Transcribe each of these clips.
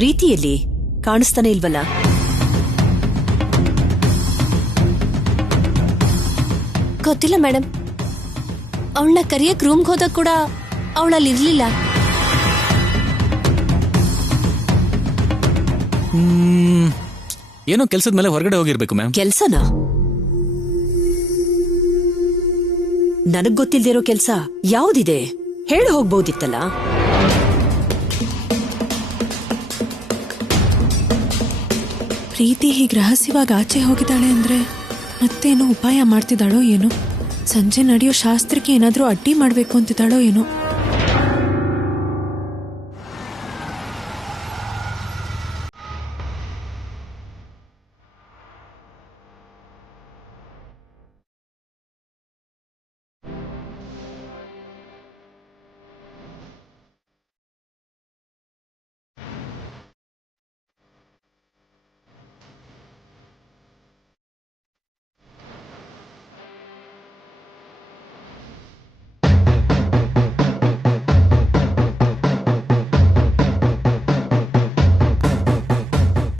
ಪ್ರೀತಿಯಲ್ಲಿ ಕಾಣಿಸ್ತಾನೆ ಇಲ್ವಲ್ಲ? ಗೊತ್ತಿಲ್ಲ ಮೇಡಮ್. ಅವಳನ್ನ ಕರಿಯಕ್ ರೂಮ್ಗೆ ಹೋದಾಗ ಕೂಡ ಅವಳಲ್ಲಿ ಇರ್ಲಿಲ್ಲ. ಏನೋ ಕೆಲ್ಸದ ಮೇಲೆ ಹೊರಗಡೆ ಹೋಗಿರ್ಬೇಕು ಮ್ಯಾಮ್. ಕೆಲ್ಸನ? ನನಗ್ ಗೊತ್ತಿಲ್ದಿರೋ ಕೆಲ್ಸ ಯಾವ್ದಿದೆ ಹೇಳಿ ಹೋಗ್ಬೋದಿತ್ತಲ್ಲ. ಪ್ರೀತಿ ಹೀಗೆ ರಹಸ್ಯವಾಗಿ ಆಚೆ ಹೋಗಿದ್ದಾಳೆ ಅಂದ್ರೆ ಮತ್ತೇನೋ ಉಪಾಯ ಮಾಡ್ತಿದ್ದಾಳೋ ಏನೋ. ಸಂಜೆ ನಡೆಯೋ ಶಾಸ್ತ್ರಕ್ಕೆ ಏನಾದ್ರೂ ಅಡ್ಡಿ ಮಾಡ್ಬೇಕು ಅಂತಿದ್ದಾಳೋ ಏನೋ.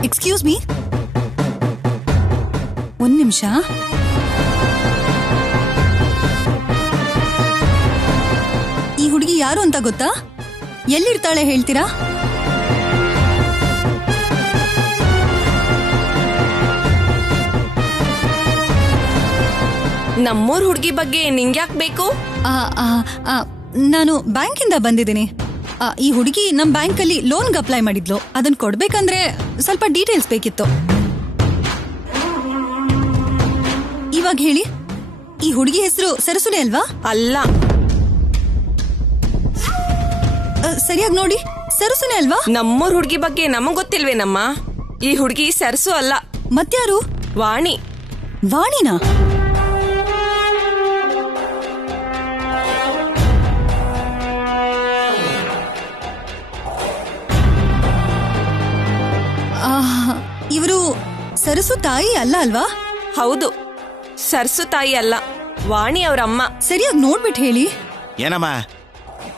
ಎಕ್ಸ್ಕ್ಯೂಸ್ ಮೀ, ಒಂದ್ ನಿಮಿಷ. ಈ ಹುಡುಗಿ ಯಾರು ಅಂತ ಗೊತ್ತಾ? ಎಲ್ಲಿರ್ತಾಳೆ ಹೇಳ್ತೀರಾ? ನಮ್ಮೂರ್ ಹುಡುಗಿ ಬಗ್ಗೆ ನಿಂಗ್ಯಾಕ್ ಬೇಕು? ನಾನು ಬ್ಯಾಂಕಿಂದ ಬಂದಿದ್ದೀನಿ. ಈ ಹುಡುಗಿ ನಮ್ ಬ್ಯಾಂಕಲ್ಲಿ ಲೋನ್ಗೆ ಅಪ್ಲೈ ಮಾಡಿದ್ಲು. ಅದನ್ನ ಕೊಡ್ಬೇಕಂದ್ರೆ ಸ್ವಲ್ಪ ಡೀಟೇಲ್ಸ್ ಬೇಕಿತ್ತು. ಇವಾಗ ಹೇಳಿ, ಈ ಹುಡುಗಿ ಹೆಸರು ಸರಸುನೆ ಅಲ್ವಾ? ಅಲ್ಲ. ಸರಿಯಾಗಿ ನೋಡಿ, ಸರಸುನೆ ಅಲ್ವಾ? ನಮ್ಮೂರ್ ಹುಡುಗಿ ಬಗ್ಗೆ ನಮಗ್ ಗೊತ್ತಿಲ್ವೇನಮ್ಮ? ಈ ಹುಡುಗಿ ಸರಸು ಅಲ್ಲ. ಮತ್ಯಾರು? ವಾಣಿ. ವಾಣಿನಾ? ಇವರು ಸರಸು ತಾಯಿ ಅಲ್ಲ ಅಲ್ವಾ? ಹೌದು, ಸರಸು ತಾಯಿ ಅಲ್ಲ, ವಾಣಿ ಅವ್ರಮ್ಮ. ಸರಿಯಾಗಿ ನೋಡ್ಬಿಟ್ಟು ಹೇಳಿ. ಏನಮ್ಮ,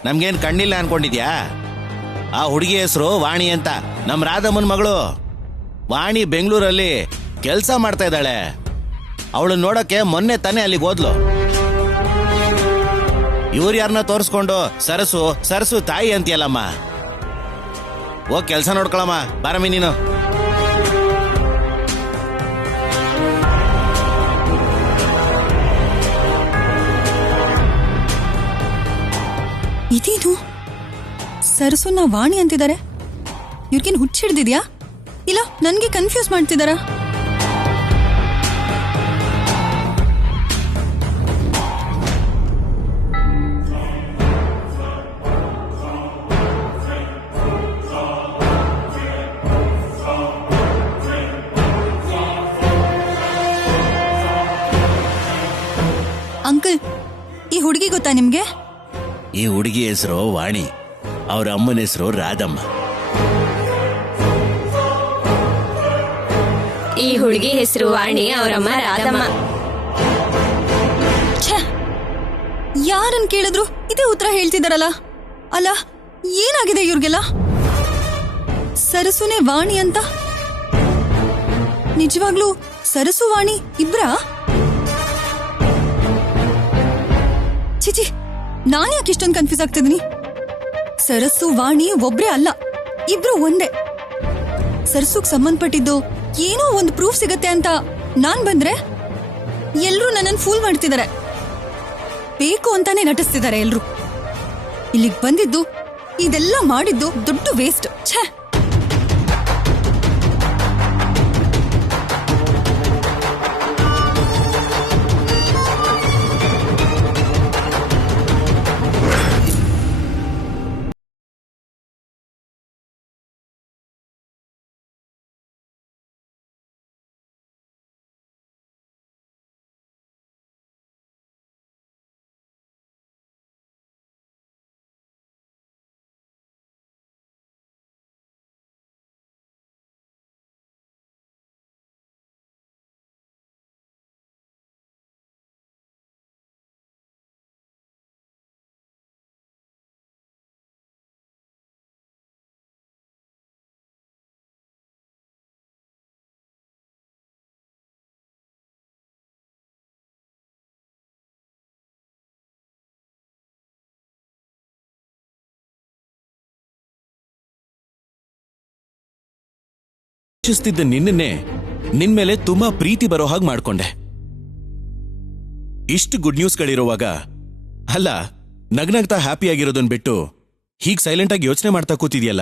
ನಮ್ಗೇನ್ ಕಣ್ಣಿಲ್ಲ ಅನ್ಕೊಂಡಿದ್ಯಾ? ಆ ಹುಡುಗಿ ಹೆಸರು ವಾಣಿ ಅಂತ, ನಮ್ ರಾಧಮ್ಮನ್ ಮಗಳು. ವಾಣಿ ಬೆಂಗಳೂರಲ್ಲಿ ಕೆಲಸ ಮಾಡ್ತಾ ಇದ್ದಾಳೆ. ಅವಳು ನೋಡಕ್ಕೆ ಮೊನ್ನೆ ತಾನೇ ಅಲ್ಲಿಗೆ ಹೋದ್ಲು. ಇವ್ರು ಯಾರನ್ನ ತೋರಿಸ್ಕೊಂಡು ಸರಸು ಸರಸು ತಾಯಿ ಅಂತೀಯಲ್ಲಮ್ಮ. ಹೋಗ್ ಕೆಲಸ ನೋಡ್ಕೊಳಮ್ಮ, ಬಾರಮ್ಮಿ ನೀನು. ಇದೇನು ಸರಸುನ ವಾಣಿ ಅಂತಿದ್ದಾರೆ? ಇವ್ರಿಗೇನು ಹುಚ್ಚಿಡ್ದಿದ್ಯಾ? ಇಲ್ಲ ನನ್ಗೆ ಕನ್ಫ್ಯೂಸ್ ಮಾಡ್ತಿದಾರಾ? ಅಂಕಲ್, ಈ ಹುಡುಗಿ ಗೊತ್ತಾ ನಿಮ್ಗೆ? ಈ ಹುಡುಗಿ ಹೆಸರು ವಾಣಿ, ಅವ್ರ ಅಮ್ಮನ ಹೆಸರು ರಾಧಮ್ಮ. ಈ ಹುಡುಗಿ ಹೆಸರು ವಾಣಿ, ಅವರಮ್ಮ ರಾಧಮ್ಮ. ಯಾರನ್ ಕೇಳಿದ್ರು ಇದೇ ಉತ್ತರ ಹೇಳ್ತಿದಾರಲ್ಲ. ಅಲ್ಲ, ಏನಾಗಿದೆ ಇವ್ರಿಗೆಲ್ಲ? ಸರಸುನೆ ವಾಣಿ ಅಂತ? ನಿಜವಾಗ್ಲೂ ಸರಸು ವಾಣಿ ಇಬ್ರಾ? ಚಿಚಿ, ನಾನ್ಯಾಕೆ ಇಷ್ಟೊಂದು ಕನ್ಫ್ಯೂಸ್ ಆಗ್ತಿದ್ದೀನಿ? ಸರಸು ವಾಣಿ ಒಬ್ರೇ ಅಲ್ಲ, ಇಬ್ರು ಒಂದೇ. ಸರಸುಗ್ ಸಂಬಂಧಪಟ್ಟಿದ್ದು ಏನೋ ಒಂದು ಪ್ರೂಫ್ ಸಿಗತ್ತೆ ಅಂತ ನಾನ್ ಬಂದ್ರೆ ಎಲ್ರೂ ನನ್ನನ್ನು ಫೂಲ್ ಮಾಡ್ತಿದ್ದಾರೆ. ಬೇಕು ಅಂತಾನೆ ನಟಿಸ್ತಿದ್ದಾರೆ ಎಲ್ರು. ಇಲ್ಲಿಗೆ ಬಂದಿದ್ದು, ಇದೆಲ್ಲ ಮಾಡಿದ್ದು ದೊಡ್ಡ ವೇಸ್ಟ್. ಛೇ. ಶಿಸ್ತಿದ್ದ ನಿನ್ನೆ ನಿನ್ ಮೇಲೆ ತುಂಬಾ ಪ್ರೀತಿ ಬರೋ ಹಾಗೆ ಮಾಡ್ಕೊಂಡೆ. ಇಷ್ಟು ಗುಡ್ ನ್ಯೂಸ್ಗಳಿರುವಾಗ ಅಲ್ಲ, ನಗ್ನಗ್ತಾ ಹ್ಯಾಪಿ ಆಗಿರೋದನ್ ಬಿಟ್ಟು ಹೀಗ್ ಸೈಲೆಂಟ್ ಆಗಿ ಯೋಚನೆ ಮಾಡ್ತಾ ಕೂತಿದ್ಯಲ್ಲ.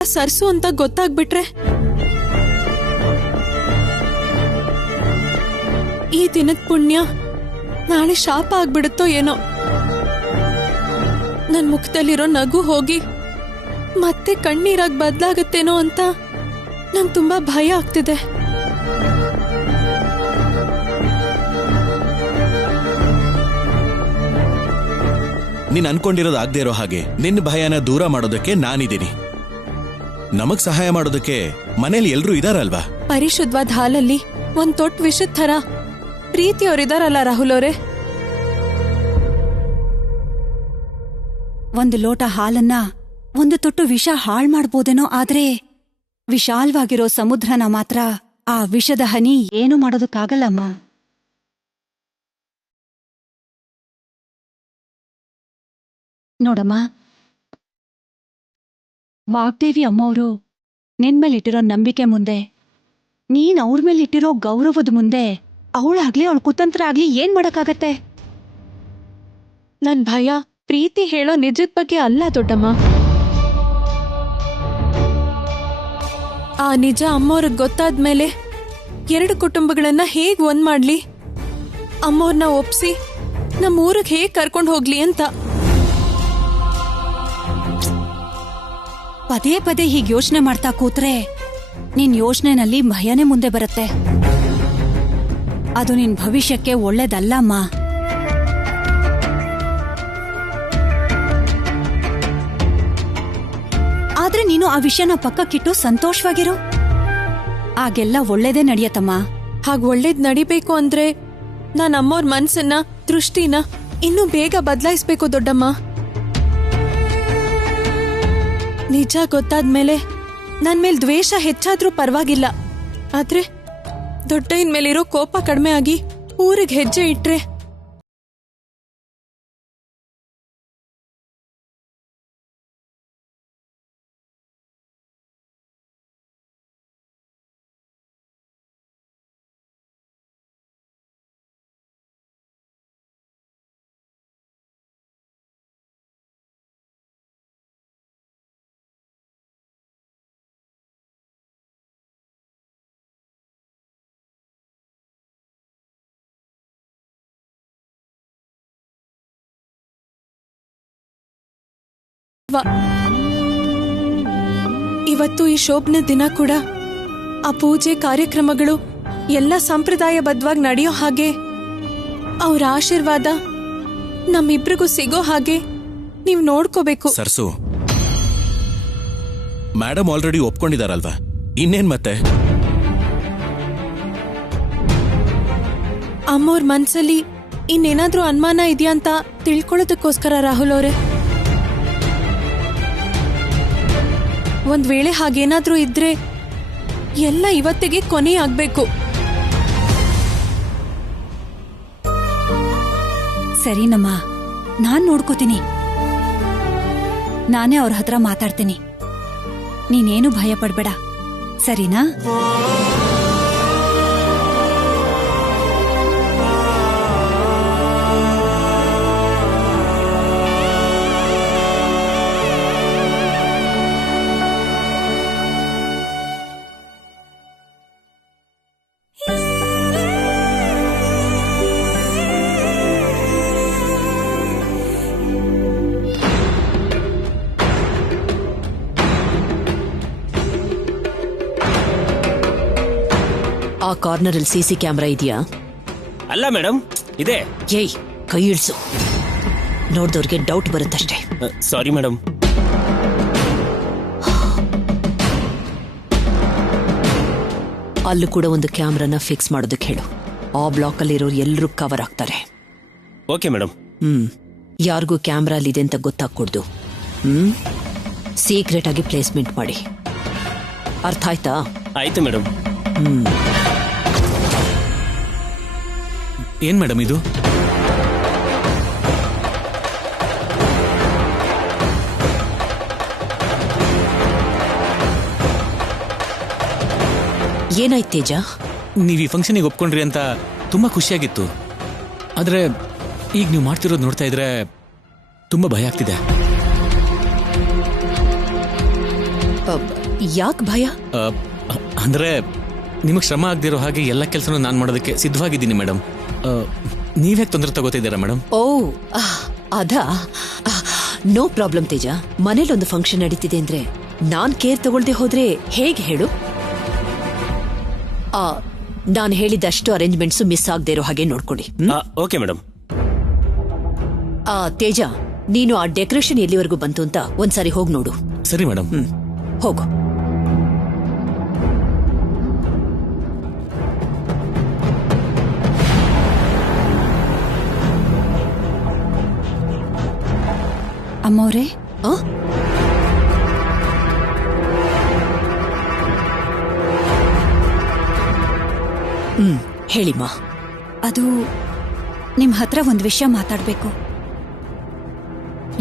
ಸರ್ಸು ಅಂತ ಗೊತ್ತಾಗ್ಬಿಟ್ರೆ ಈ ದಿನದ ಪುಣ್ಯ ನಾಳೆ ಶಾಪ ಆಗ್ಬಿಡುತ್ತೋ ಏನೋ. ನನ್ ಮುಖದಲ್ಲಿರೋ ನಗು ಹೋಗಿ ಮತ್ತೆ ಕಣ್ಣೀರಾಗಿ ಬದಲಾಗತ್ತೇನೋ ಅಂತ ನಂಗೆ ತುಂಬಾ ಭಯ ಆಗ್ತಿದೆ. ನೀನ್ ಅನ್ಕೊಂಡಿರೋದು ಆಗದೆ ಇರೋ ಹಾಗೆ ನಿನ್ನ ಭಯನ ದೂರ ಮಾಡೋದಕ್ಕೆ ನಾನಿದ್ದೀನಿ. ನಮಗ್ ಸಹಾಯ ಮಾಡೋದಕ್ಕೆ ಮನೇಲಿ ಎಲ್ರೂ ಇದಾರಲ್ವಾ? ಪರಿಶುದ್ಧವಾದ ಹಾಲಲ್ಲಿ ಒಂದ್ ತೊಟ್ಟು ವಿಷದ ಥರ ಪ್ರೀತಿಯವರಿದಾರಲ್ಲ ರಾಹುಲ್ ಅವರೇ. ಒಂದು ಲೋಟ ಹಾಲನ್ನ ಒಂದು ತೊಟ್ಟು ವಿಷ ಹಾಳ್ ಮಾಡ್ಬೋದೇನೋ, ಆದ್ರೆ ವಿಶಾಲವಾಗಿರೋ ಸಮುದ್ರನ ಮಾತ್ರ ಆ ವಿಷದ ಹನಿ ಏನು ಮಾಡೋದಕ್ಕಾಗಲ್ಲಮ್ಮ. ನೋಡಮ್ಮ, ವಾಗ್ದೇವಿ ಅಮ್ಮವರು ನಿನ್ಮೇಲಿಟ್ಟಿರೋ ನಂಬಿಕೆ ಮುಂದೆ, ನೀನ್ ಅವ್ರ ಮೇಲಿಟ್ಟಿರೋ ಗೌರವದ ಮುಂದೆ ಅವಳಾಗ್ಲಿ ಅವಳ ಕುತಂತ್ರ ಆಗ್ಲಿ ಏನ್ ಮಾಡಕ್ಕಾಗತ್ತೆ? ನನ್ ಭಯ ಪ್ರೀತಿ ಹೇಳೋ ನಿಜದ ಬಗ್ಗೆ ಅಲ್ಲ ದೊಡ್ಡಮ್ಮ. ಆ ನಿಜ ಅಮ್ಮವ್ರಿಗೆ ಗೊತ್ತಾದ್ಮೇಲೆ ಎರಡು ಕುಟುಂಬಗಳನ್ನ ಹೇಗ್ ಒಂದ್ ಮಾಡ್ಲಿ, ಅಮ್ಮವ್ರನ್ನ ಒಪ್ಸಿ ನಮ್ಮ ಊರಿಗೆ ಹೇಗ್ ಕರ್ಕೊಂಡು ಹೋಗ್ಲಿ ಅಂತ. ಪದೇ ಪದೇ ಹೀಗೆ ಯೋಚನೆ ಮಾಡ್ತಾ ಕೂತ್ರೆ ನಿನ್ ಯೋಚನೆನಲ್ಲಿ ಭಯನೇ ಮುಂದೆ ಬರುತ್ತೆ. ಅದು ನಿನ್ ಭವಿಷ್ಯಕ್ಕೆ ಒಳ್ಳೇದಲ್ಲಮ್ಮ. ಆದ್ರೆ ನೀನು ಆ ವಿಷಯನ ಪಕ್ಕಕ್ಕಿಟ್ಟು ಸಂತೋಷವಾಗಿರು, ಆಗೆಲ್ಲ ಒಳ್ಳೇದೇ ನಡೆಯತ್ತಮ್ಮ. ಹಾಗ್ ಒಳ್ಳೇದ್ ನಡಿಬೇಕು ಅಂದ್ರೆ ನಾನ್ ಅಮ್ಮವ್ರ ಮನ್ಸನ್ನ ದೃಷ್ಟಿನ ಇನ್ನೂ ಬೇಗ ಬದಲಾಯಿಸ್ಬೇಕು ದೊಡ್ಡಮ್ಮ. ನಿಜ ಗೊತ್ತಾದ್ಮೇಲೆ ನನ್ ಮೇಲ್ ದ್ವೇಷ ಹೆಚ್ಚಾದ್ರೂ ಪರವಾಗಿಲ್ಲ, ಆದ್ರೆ ದೊಡ್ಡಯ್ಯನ್ ಮೇಲಿರೋ ಕೋಪ ಕಡಿಮೆ ಆಗಿ ಊರಿಗೆ ಹೆಜ್ಜೆ ಇಟ್ರೆ ಇವತ್ತು ಈ ಶೋಭನ ದಿನ ಕೂಡ ಆ ಪೂಜೆ ಕಾರ್ಯಕ್ರಮಗಳು ಎಲ್ಲ ಸಂಪ್ರದಾಯಬದ್ಧವಾಗಿ ನಡೆಯೋ ಹಾಗೆ, ಅವ್ರ ಆಶೀರ್ವಾದ ನಮ್ಮಿಬ್ರಿಗೂ ಸಿಗೋ ಹಾಗೆ ನೀವ್ ನೋಡ್ಕೋಬೇಕು. ಸರ್ಸು, ಮೇಡಮ್ ಆಲ್ರೆಡಿ ಒಪ್ಕೊಂಡಿದಾರಲ್ವಾ, ಇನ್ನೇನ್ ಮತ್ತೆ? ಅಮ್ಮವ್ರ ಮನ್ಸಲ್ಲಿ ಇನ್ನೇನಾದ್ರೂ ಅನುಮಾನ ಇದೆಯಾ ಅಂತ ತಿಳ್ಕೊಳ್ಳೋದಕ್ಕೋಸ್ಕರ ರಾಹುಲ್ ಅವರೇ. ಒಂದ್ ವೇಳೆ ಹಾಗೇನಾದ್ರೂ ಇದ್ರೆ ಎಲ್ಲ ಇವತ್ತಿಗೆ ಕೊನೆ ಆಗ್ಬೇಕು. ಸರಿನಮ್ಮ, ನಾನ್ ನೋಡ್ಕೋತೀನಿ. ನಾನೇ ಅವ್ರ ಹತ್ರ ಮಾತಾಡ್ತೀನಿ. ನೀನೇನು ಭಯ ಪಡ್ಬೇಡ, ಸರಿನಾ? ಆ ಕಾರ್ನರ್ ಅಲ್ಲಿ ಸಿಸಿ ಕ್ಯಾಮೆರಾ ಇದೆಯಾ? ಅಲ್ಲ ಮೇಡಮ್, ಇದೆ. ಏಯ್, ಕೈ ಇಳಿಸು. ನೋಡ್ದವ್ರಿಗೆ ಡೌಟ್ ಬರುತ್ತಷ್ಟೇ. Sorry madam. ಅಲ್ಲೂ ಕೂಡ ಒಂದು ಕ್ಯಾಮ್ರಾನ ಫಿಕ್ಸ್ ಮಾಡೋದಕ್ಕೆ ಹೇಳು. ಆ ಬ್ಲಾಕ್ ಅಲ್ಲಿ ಇರೋರು ಎಲ್ಲರೂ ಕವರ್ ಆಗ್ತಾರೆ. Okay madam. ಯಾರಿಗೂ ಕ್ಯಾಮ್ರಾ ಅಲ್ಲಿದೆ ಅಂತ ಗೊತ್ತಾಗ್ಕೊಡ್ದು. ಸೀಕ್ರೆಟ್ ಆಗಿ ಪ್ಲೇಸ್ಮೆಂಟ್ ಮಾಡಿ. ಅರ್ಥ ಆಯ್ತಾ? ಆಯ್ತು ಮೇಡಮ್. ಏನ್ ಮೇಡಮ್ ಇದು? ಏನಾಯ್ತು ತೇಜ? ನೀವು ಈ ಫಂಕ್ಷನಿಗೆ ಒಪ್ಕೊಂಡ್ರಿ ಅಂತ ತುಂಬಾ ಖುಷಿಯಾಗಿತ್ತು. ಆದ್ರೆ ಈಗ ನೀವು ಮಾಡ್ತಿರೋದು ನೋಡ್ತಾ ಇದ್ರೆ ತುಂಬಾ ಭಯ ಆಗ್ತಿದೆ. ಯಾಕೆ ಭಯ? ಅಂದ್ರೆ ನಿಮಗೆ ಶ್ರಮ ಆಗದಿರೋ ಹಾಗೆ ಎಲ್ಲ ಕೆಲಸನೂ ನಾನು ಮಾಡೋದಕ್ಕೆ ಸಿದ್ಧವಾಗಿದ್ದೀನಿ ಮೇಡಮ್. ನೀವ್ಯಾಕೆ ತೊಂದರೆ ತಗೋತಿದ್ದೀರಾ ಮೇಡಮ್? ಓ ಅದಾ, ನೋ ಪ್ರಾಬ್ಲಮ್ ತೇಜ. ಮನೇಲೊಂದು ಫಂಕ್ಷನ್ ನಡೀತಿದೆ ಅಂದ್ರೆ ನಾನ್ ಕೇರ್ ತಗೊಳ್ದೆ ಹೋದ್ರೆ ಹೇಗೆ ಹೇಳು? ನಾನು ಹೇಳಿದಷ್ಟು ಅರೇಂಜ್ಮೆಂಟ್ಸು ಮಿಸ್ ಆಗದೆ ಇರೋ ಹಾಗೆ ನೋಡ್ಕೊಳ್ಳಿ. Okay madam. ತೇಜ, ನೀನು ಆ ಡೆಕೋರೇಷನ್ ಎಲ್ಲಿವರೆಗೂ ಬಂತು ಅಂತ ಒಂದ್ಸಾರಿ ಹೋಗಿ ನೋಡು. ಸರಿ ಮೇಡಮ್. ಹೋಗು. ಅಮ್ಮವ್ರೆ, ಹೇಳಿಮ್ಮ. ಅದು ನಿಮ್ ಹತ್ರ ಒಂದ್ ವಿಷಯ ಮಾತಾಡ್ಬೇಕು.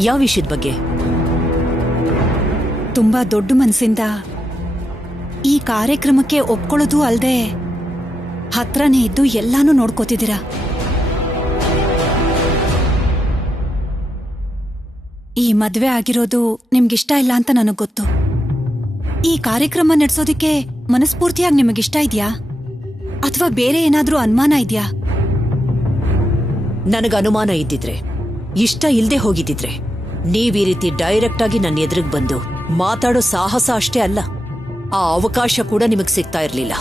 ಯಾವ ವಿಷಯದ ಬಗ್ಗೆ? ತುಂಬಾ ದೊಡ್ಡ ಮನಸ್ಸಿಂದ ಈ ಕಾರ್ಯಕ್ರಮಕ್ಕೆ ಒಪ್ಕೊಳ್ಳೋದು ಅಲ್ದೆ ಹತ್ರನೇ ಇದ್ದು ಎಲ್ಲಾನು ನೋಡ್ಕೋತಿದ್ದೀರಾ. ಈ ಮದ್ವೆ ಆಗಿರೋದು ನಿಮ್ಗಿಷ್ಟ ಇಲ್ಲ ಅಂತ ನನಗ್ ಗೊತ್ತು. ಈ ಕಾರ್ಯಕ್ರಮ ನಡೆಸೋದಿಕ್ಕೆ ಮನಸ್ಫೂರ್ತಿಯಾಗಿ ನಿಮಗಿಷ್ಟ ಇದೆಯಾ ಅಥವಾ ಬೇರೆ ಏನಾದ್ರೂ ಅನುಮಾನ ಇದೆಯಾ? ನನಗ ಅನುಮಾನ ಇದ್ದಿದ್ರೆ, ಇಷ್ಟ ಇಲ್ದೆ ಹೋಗಿದ್ದಿದ್ರೆ ನೀವ್ ಈ ರೀತಿ ಡೈರೆಕ್ಟ್ ಆಗಿ ನನ್ನ ಎದುರಿಗೆ ಬಂದು ಮಾತಾಡೋ ಸಾಹಸ ಅಷ್ಟೇ ಅಲ್ಲ, ಆ ಅವಕಾಶ ಕೂಡ ನಿಮಗ್ ಸಿಗ್ತಾ ಇರ್ಲಿಲ್ಲ.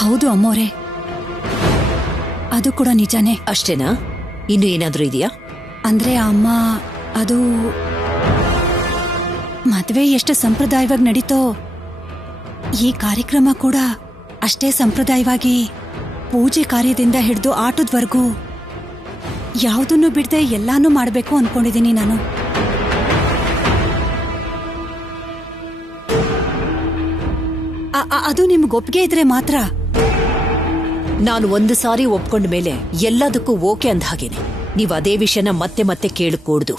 ಹೌದು ಅಮ್ಮೋರೆ, ಅದು ಕೂಡ ನಿಜಾನೇ. ಅಷ್ಟೇನಾ? ಇನ್ನು ಏನಾದ್ರೂ ಇದೆಯಾ? ಅಂದ್ರೆ ಅಮ್ಮ, ಅದು ಮದ್ವೆ ಎಷ್ಟು ಸಂಪ್ರದಾಯವಾಗಿ ನಡೀತೋ ಈ ಕಾರ್ಯಕ್ರಮ ಕೂಡ ಅಷ್ಟೇ ಸಂಪ್ರದಾಯವಾಗಿ ಪೂಜೆ ಕಾರ್ಯದಿಂದ ಹಿಡಿದು ಆಟದವರೆಗೂ ಯಾವುದನ್ನು ಬಿಡದೆ ಎಲ್ಲಾನು ಮಾಡಬೇಕು ಅನ್ಕೊಂಡಿದ್ದೀನಿ ನಾನು. ಅದು ನಿಮ್ಗೆ ಒಪ್ಪಿಗೆ ಇದ್ರೆ ಮಾತ್ರ. ನಾನು ಒಂದು ಸಾರಿ ಒಪ್ಕೊಂಡ ಮೇಲೆ ಎಲ್ಲದಕ್ಕೂ ಓಕೆ ಅಂದ ಹಾಗೇನೆ ನೀವು ಅದೇ ವಿಷಯನ ಮತ್ತೆ ಮತ್ತೆ ಕೇಳಕೂಡ್ದು.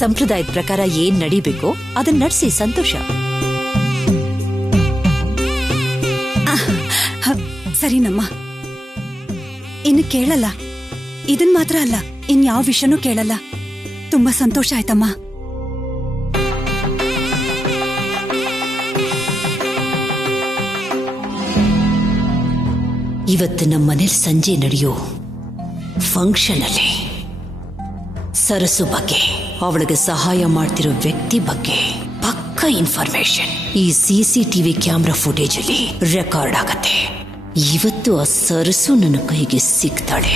ಸಂಪ್ರದಾಯದ ಪ್ರಕಾರ ಏನ್ ನಡೀಬೇಕೋ ಅದನ್ನ ನಡೆಸಿ ಸಂತೋಷ. ಸರಿನಮ್ಮ, ಇನ್ನು ಕೇಳಲ್ಲ. ಇದನ್ ಮಾತ್ರ ಅಲ್ಲ, ಇನ್ಯಾವ ವಿಷಯನೂ ಕೇಳಲ್ಲ. ತುಂಬಾ ಸಂತೋಷ ಆಯ್ತಮ್ಮ. ಇವತ್ತು ನಮ್ಮ ಮನೇಲಿ ಸಂಜೆ ನಡೆಯೋ ಫಂಕ್ಷನ್ ಅಲ್ಲಿ ಸರಸು ಬಗ್ಗೆ, ಅವಳಿಗೆ ಸಹಾಯ ಮಾಡ್ತಿರೋ ವ್ಯಕ್ತಿ ಬಗ್ಗೆ ಪಕ್ಕ ಇನ್ಫಾರ್ಮೇಶನ್ ಈ CCTV ಕ್ಯಾಮ್ರಾ ಫುಟೇಜ್ ಅಲ್ಲಿ ರೆಕಾರ್ಡ್ ಆಗತ್ತೆ. ಇವತ್ತು ಆ ಸರಸು ನನ್ನ ಕೈಗೆ ಸಿಗ್ತಾಳೆ.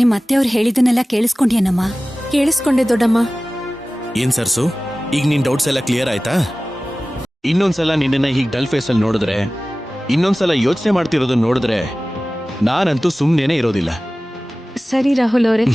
ನಿಮ್ಮ ಅತ್ತೆಯವ್ರು ಹೇಳಿದನ್ನೆಲ್ಲ ಕೇಳಿಸ್ಕೊಂಡ್ಯೇನಮ್ಮ? ಕೇಳಿಸ್ಕೊಂಡೆ ದೊಡ್ಡಮ್ಮ. ಏನ್ ಸರ್ಸು, ಈಗ ನಿನ್ ಡೌಟ್ಸ್ ಎಲ್ಲ ಕ್ಲಿಯರ್ ಆಯ್ತಾ? ಇನ್ನೊಂದ್ಸಲ ನಿನ್ನ ಹೀಗ್ ಡಲ್ ಫೇಸ್ ಅಲ್ಲಿ ನೋಡಿದ್ರೆ, ಇನ್ನೊಂದ್ಸಲ ಯೋಚನೆ ಮಾಡ್ತಿರೋದನ್ನ ನೋಡಿದ್ರೆ ನಾನಂತೂ ಸುಮ್ಮನೆ ಇರೋದಿಲ್ಲ. ಸರಿ ರಾಹುಲ್ ಅವರೇ.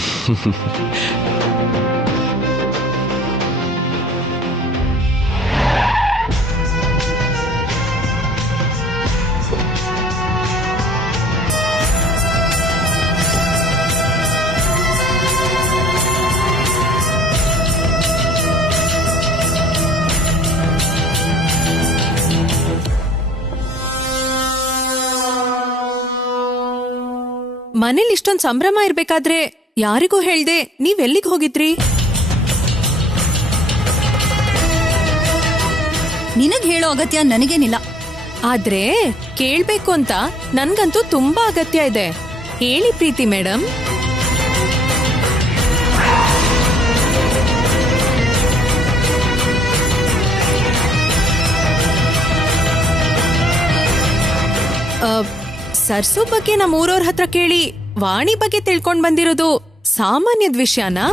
ಮನೇಲಿ ಇಷ್ಟೊಂದು ಸಂಭ್ರಮ ಇರ್ಬೇಕಾದ್ರೆ ಯಾರಿಗೂ ಹೇಳ್ದೆ ನೀವೆಲ್ಲಿಗೆ ಹೋಗಿದ್ರಿ? ನಿನಗ್ ಹೇಳೋ ಅಗತ್ಯ ನನಗೇನಿಲ್ಲ. ಆದ್ರೆ ಕೇಳ್ಬೇಕು ಅಂತ ನನ್ಗಂತೂ ತುಂಬಾ ಅಗತ್ಯ ಇದೆ. ಹೇಳಿ ಪ್ರೀತಿ ಮೇಡಮ್. ಸರ್ಸು ಬಗ್ಗೆ ನಮ್ಮ ಊರವ್ರ ಹತ್ರ ಕೇಳಿ ವಾಣಿ ಬಗ್ಗೆ ತಿಳ್ಕೊಂಡ್ ಬಂದಿರೋದು ಸಾಮಾನ್ಯದ ವಿಷಯನಾ?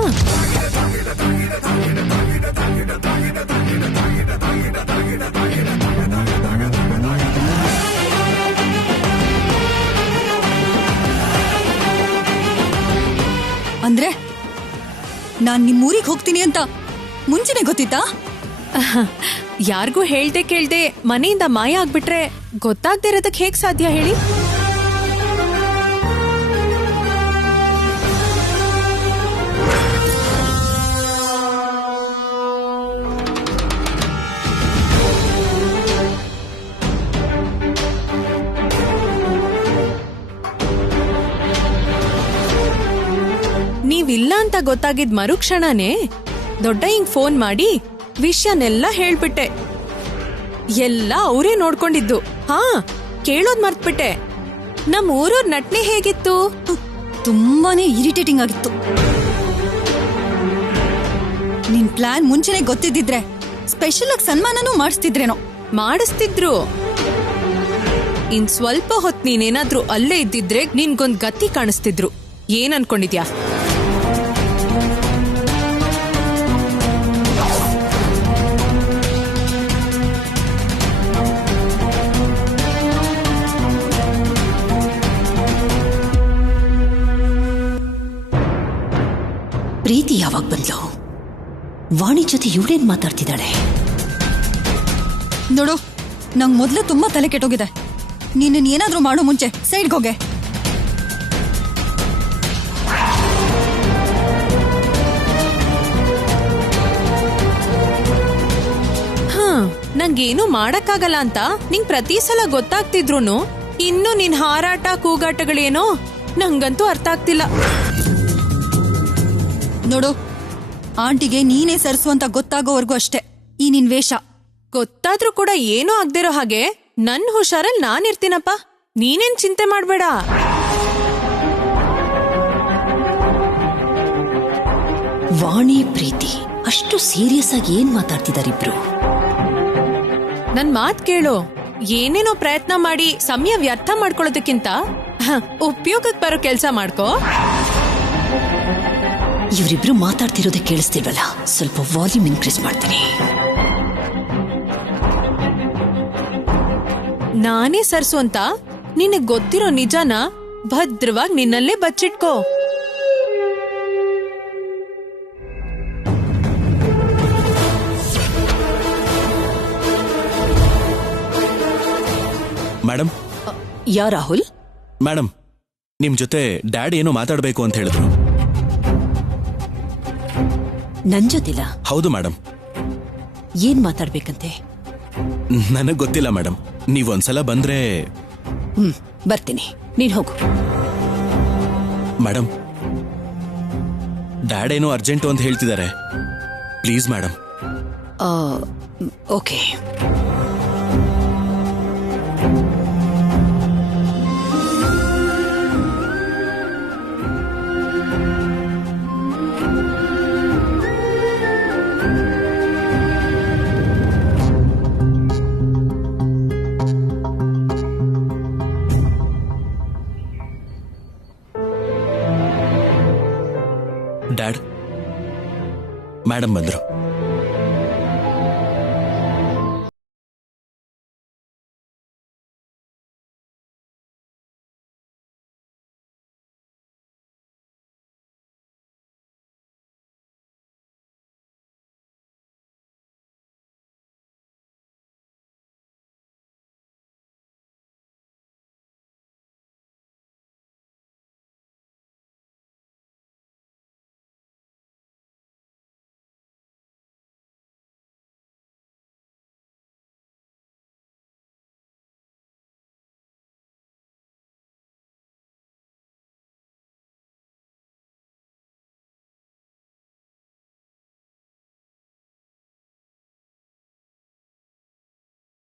ಅಂದ್ರೆ ನಾನ್ ನಿಮ್ ಊರಿಗೆ ಹೋಗ್ತೀನಿ ಅಂತ ಮುಂಚೆನೆ ಗೊತ್ತಿತ್ತಾ? ಯಾರಿಗೂ ಹೇಳ್ದೆ ಕೇಳ್ದೆ ಮನೆಯಿಂದ ಮಾಯ ಆಗ್ಬಿಟ್ರೆ ಗೊತ್ತಾಗ್ದೇ ಇರೋದಕ್ಕೆ ಹೇಗ್ ಸಾಧ್ಯ ಹೇಳಿ? ನೀವಿಲ್ಲ ಅಂತ ಗೊತ್ತಾಗಿದ್ ಮರುಕ್ಷಣನೇ ದೊಡ್ಡ ಹಿಂಗ್ ಫೋನ್ ಮಾಡಿ ವಿಷಯನೆಲ್ಲ ಹೇಳ್ಬಿಟ್ಟೆ. ಎಲ್ಲ ಅವರೇ ನೋಡ್ಕೊಂಡಿದ್ದು. ಹಾ, ಕೇಳೋದ್ ಮರ್ತ್ಬಿಟ್ಟೆ. ನಮ್ ಊರೂರ್ ನಟ್ನೆ ಹೇಗಿತ್ತು? ತುಂಬಾನೇ ಇರಿಟೇಟಿಂಗ್ ಆಗಿತ್ತು. ನಿನ್ ಪ್ಲಾನ್ ಮುಂಚೆನೆ ಗೊತ್ತಿದ್ದಿದ್ರೆ ಸ್ಪೆಷಲ್ ಆಗಿ ಸನ್ಮಾನನೂ ಮಾಡಿಸ್ತಿದ್ರೇನೋ. ಮಾಡಿಸ್ತಿದ್ರು. ಇನ್ ಸ್ವಲ್ಪ ಹೊತ್ ನೀನೇನಾದ್ರೂ ಅಲ್ಲೇ ಇದ್ದಿದ್ರೆ ನಿನ್ಗೊಂದ್ ಗತಿ ಕಾಣಿಸ್ತಿದ್ರು. ಏನ್ ಅನ್ಕೊಂಡಿದ್ಯಾ? ಪ್ರೀತಿ ಯಾವಾಗ ಬಂದ್ಲು? ವಾಣಿ ಜೊತೆ ಇವಳೇನ್ ಮಾತಾಡ್ತಿದ್ದಾಳೆ? ನೋಡು, ನಂಗ್ ಮೊದ್ಲು ತುಂಬಾ ತಲೆ ಕೆಟ್ಟೋಗಿದೆ. ನೀನ್ ಏನಾದ್ರೂ ಮಾಡೋ ಮುಂಚೆ ಸೈಡ್ಗೋಗೆ. ನಂಗೇನು ಮಾಡಕ್ಕಾಗಲ್ಲ ಅಂತ ನಿಂಗ್ ಪ್ರತಿ ಸಲ ಗೊತ್ತಾಗ್ತಿದ್ರೂನು ಇನ್ನು ನಿನ್ ಹಾರಾಟ ಕೂಗಾಟಗಳೇನೋ ನಂಗಂತೂ ಅರ್ಥ ಆಗ್ತಿಲ್ಲ. ನೋಡು, ಆಂಟಿಗೆ ನೀನೇ ಸರ್ಸು ಅಂತ ಗೊತ್ತಾಗೋವರೆಗೂ ಅಷ್ಟೇ ಈ ನಿನ್ ವೇಷ. ಗೊತ್ತಾದ್ರೂ ಕೂಡ ಏನೂ ಆಗ್ದಿರೋ ಹಾಗೆ ನನ್ ಹುಷಾರಲ್ಲಿ ನಾನಿರ್ತೀನಪ್ಪ. ನೀನೇನ್ ಚಿಂತೆ ಮಾಡ್ಬೇಡ. ವಾಣಿ ಪ್ರೀತಿ ಅಷ್ಟು ಸೀರಿಯಸ್ ಆಗಿ ಏನ್ ಮಾತಾಡ್ತಿದಾರಿಬ್ರು? ನನ್ ಮಾತ್ ಕೇಳು. ಏನೇನೋ ಪ್ರಯತ್ನ ಮಾಡಿ ಸಮಯ ವ್ಯರ್ಥ ಮಾಡ್ಕೊಳ್ಳೋದಕ್ಕಿಂತ ಉಪಯೋಗಕ್ಕೆ ಬರೋ ಕೆಲ್ಸ ಮಾಡ್ಕೋ. ಇವರಿಬ್ರು ಮಾತಾಡ್ತಿರೋದೇ ಕೇಳಿಸ್ತಿಲ್ವಲ್ಲ, ಸ್ವಲ್ಪ ವಾಲ್ಯೂಮ್ ಇನ್ಕ್ರೀಸ್ ಮಾಡ್ತೀನಿ. ನಾನೇ ಸರ್ಸು ಅಂತ ನಿನಗ್ ಗೊತ್ತಿರೋ ನಿಜಾನ ಭದ್ರವಾಗಿ ನಿನ್ನಲ್ಲೇ ಬಚ್ಚಿಟ್ಕೋ. ಮೇಡಮ್. ಯಾ ರಾಹುಲ್? ಮೇಡಮ್, ನಿಮ್ ಜೊತೆ ಡ್ಯಾಡ್ ಏನೋ ಮಾತಾಡ್ಬೇಕು ಅಂತ ಹೇಳಿದ್ರು. ನನ್ ಜೊತಿಲ್ಲ? ಹೌದು ಮೇಡಮ್. ಏನ್ ಮಾತಾಡ್ಬೇಕಂತೆ? ನನಗ್ ಗೊತ್ತಿಲ್ಲ ಮೇಡಮ್. ನೀವೊಂದ್ಸಲ ಬಂದ್ರೆ. ಬರ್ತೀನಿ, ನೀನ್ ಹೋಗು. ಮೇಡಮ್, ಡ್ಯಾಡ್ ಏನೋ ಅರ್ಜೆಂಟು ಅಂತ ಹೇಳ್ತಿದ್ದಾರೆ. Please madam. Okay. Dad, madam ಬಂದ್ರು.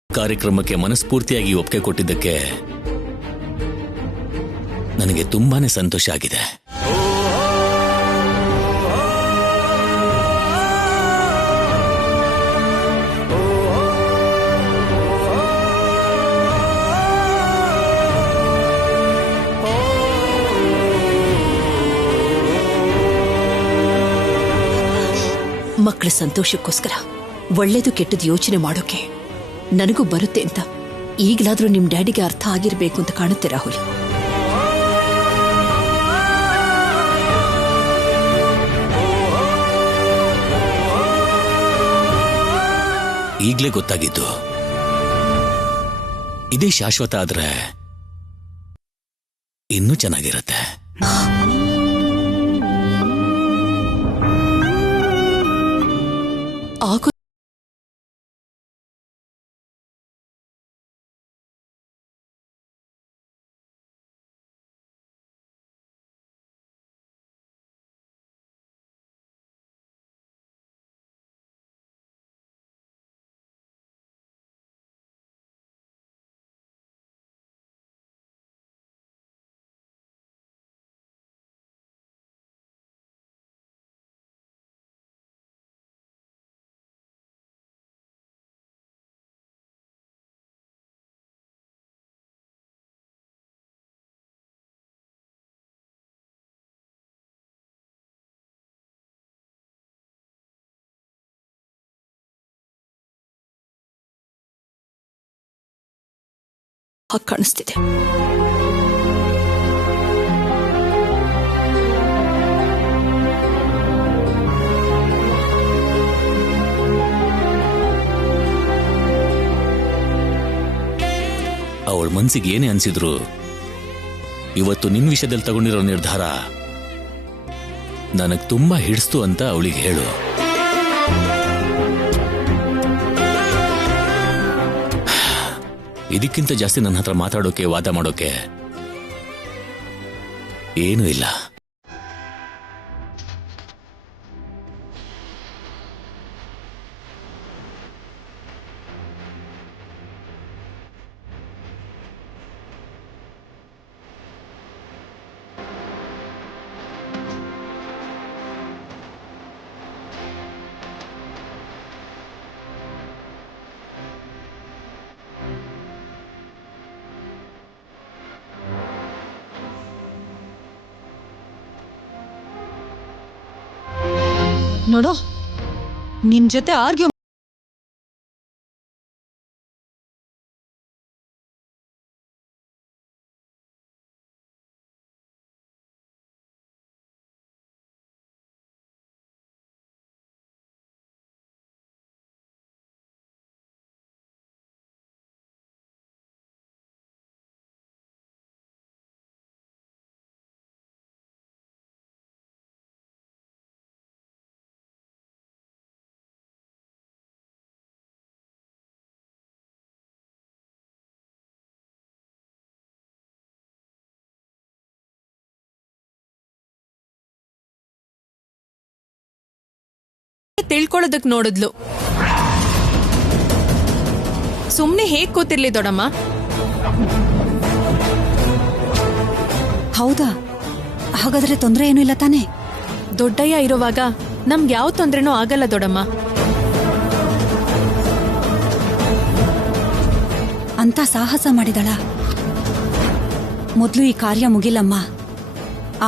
ಕಾರ್ಯಕ್ರಮಕ್ಕೆ ಮನಸ್ಫೂರ್ತಿಯಾಗಿ ಒಪ್ಪಿಗೆ ಕೊಟ್ಟಿದ್ದಕ್ಕೆ ನನಗೆ ತುಂಬಾನೇ ಸಂತೋಷ ಆಗಿದೆ. ಮಕ್ಕಳ ಸಂತೋಷಕ್ಕೋಸ್ಕರ ಒಳ್ಳೇದು ಕೆಟ್ಟದ್ದು ಯೋಚನೆ ಮಾಡೋಕೆ ನನಗೂ ಬರುತ್ತೆ ಅಂತ ಈಗಲಾದ್ರೂ ನಿಮ್ ಡ್ಯಾಡಿಗೆ ಅರ್ಥ ಆಗಿರ್ಬೇಕು ಅಂತ ಕಾಣುತ್ತೆ ರಾಹುಲ್. ಈಗ್ಲೇ ಗೊತ್ತಾಗಿದ್ದು. ಇದೇ ಶಾಶ್ವತ ಆದ್ರೆ ಇನ್ನೂ ಚೆನ್ನಾಗಿರುತ್ತೆ. ಆಗು ಕಾಣಿಸ್ತಿದೆ. ಅವಳ ಮನ್ಸಿಗೆ ಏನೇ ಅನ್ಸಿದ್ರು ಇವತ್ತು ನಿನ್ ವಿಷಯದಲ್ಲಿ ತಗೊಂಡಿರೋ ನಿರ್ಧಾರ ನನಗ್ ತುಂಬಾ ಹಿಡಿಸ್ತು ಅಂತ ಅವಳಿಗೆ ಹೇಳು. ಇದಕ್ಕಿಂತ ಜಾಸ್ತಿ ನನ್ನ ಹತ್ರ ಮಾತಾಡೋಕೆ, ವಾದ ಮಾಡೋಕೆ ಏನೂ ಇಲ್ಲ. ನೋಡೋ, ನಿನ್ ಜೊತೆ ಆರ್ಗ್ಯೂ ತಿಳ್ಕೊಳ್ಳೋದಕ್ ನೋಡಿದ್ಲು. ಸುಮ್ನೆ ಹೇಗ್ ಕೂತಿರ್ಲಿ ದೊಡಮ್ಮ? ಹೌದಾ? ಹಾಗಾದ್ರೆ ತೊಂದ್ರೆ ಏನೂ ಇಲ್ಲ ತಾನೇ? ದೊಡ್ಡಯ್ಯ ಇರುವಾಗ ನಮ್ಗೆ ಯಾವ ತೊಂದ್ರೆನೂ ಆಗಲ್ಲ ದೊಡಮ್ಮ. ಅಂತ ಸಾಹಸ ಮಾಡಿದಳ. ಮೊದ್ಲು ಈ ಕಾರ್ಯ ಮುಗಿಲಮ್ಮ,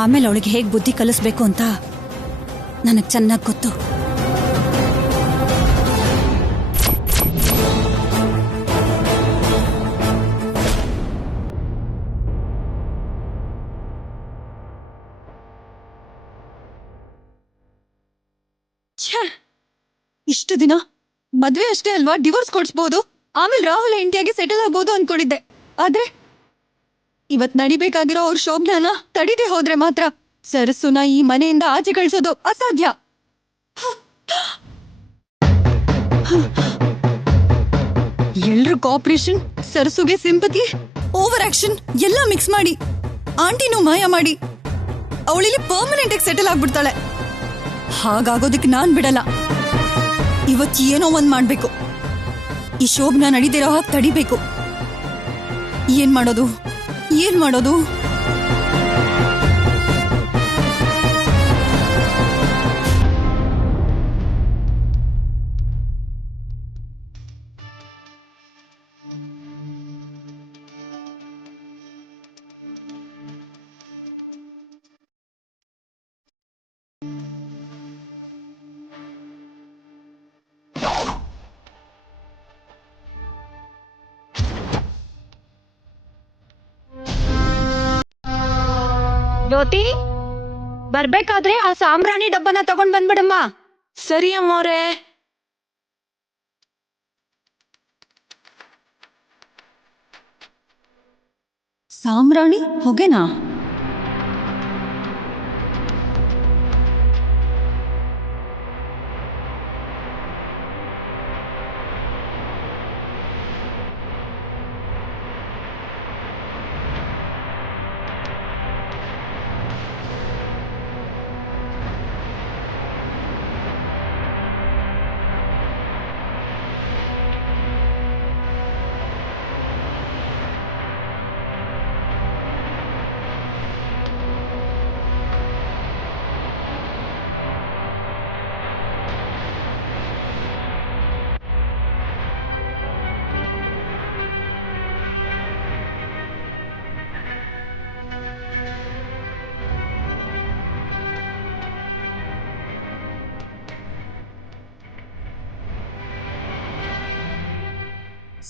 ಆಮೇಲೆ ಅವಳಿಗೆ ಹೇಗ್ ಬುದ್ಧಿ ಕಲಿಸ್ಬೇಕು ಅಂತ ನನಗ್ ಚೆನ್ನಾಗ್ ಗೊತ್ತು. ಇಷ್ಟು ದಿನ ಮದ್ವೆ ಅಷ್ಟೇ ಅಲ್ವಾ, ಡಿವೋರ್ಸ್ ಕೊಡ್ಸ್ಬೋದು, ಆಮೇಲೆ ರಾಹುಲ್ ಇಂಡಿಯಾಗೆ ಸೆಟಲ್ ಆಗ್ಬೋದು ಅನ್ಕೊಂಡಿದ್ದೆ. ಆದ್ರೆ ಇವತ್ ನಡಿಬೇಕಾಗಿರೋ ಅವ್ರ ಶೋಭನಾನ ತಡಿದೆ ಹೋದ್ರೆ ಮಾತ್ರ ಸರಸ್ಸುನ ಈ ಮನೆಯಿಂದ ಆಚೆ ಕಳ್ಸೋದು ಅಸಾಧ್ಯ. ಎಲ್ರು ಕೋಆಪರೇಷನ್, ಸರಸ್ಸುಗೆ ಸಿಂಪತಿ, ಓವರ್ ಆಕ್ಷನ್ ಎಲ್ಲ ಮಿಕ್ಸ್ ಮಾಡಿ ಆಂಟಿನೂ ಮಾಯ ಮಾಡಿ ಅವಳಿಲ್ಲಿ ಪರ್ಮನೆಂಟ್ ಆಗಿ ಸೆಟಲ್ ಆಗ್ಬಿಡ್ತಾಳೆ. ಹಾಗಾಗೋದಕ್ಕೆ ನಾನ್ ಬಿಡಲ್ಲ. ಇವತ್ತು ಏನೋ ಒಂದ್ ಮಾಡ್ಬೇಕು. ಈ ಶೋಭನ ನಡೀದಿರೋ ಹಾಗೆ ತಡಿಬೇಕು. ಏನ್ ಮಾಡೋದು? ಜ್ಯೋತಿ, ಬರ್ಬೇಕಾದ್ರೆ ಆ ಸಾಂಬ್ರಾಣಿ ಡಬ್ಬನ ತಗೊಂಡ್ ಬಂದ್ಬಿಡಮ್ಮ. ಸರಿ ಅಮ್ಮೋರೆ. ಸಾಮ್ರಾಣಿ ಹೊಗೆನಾ?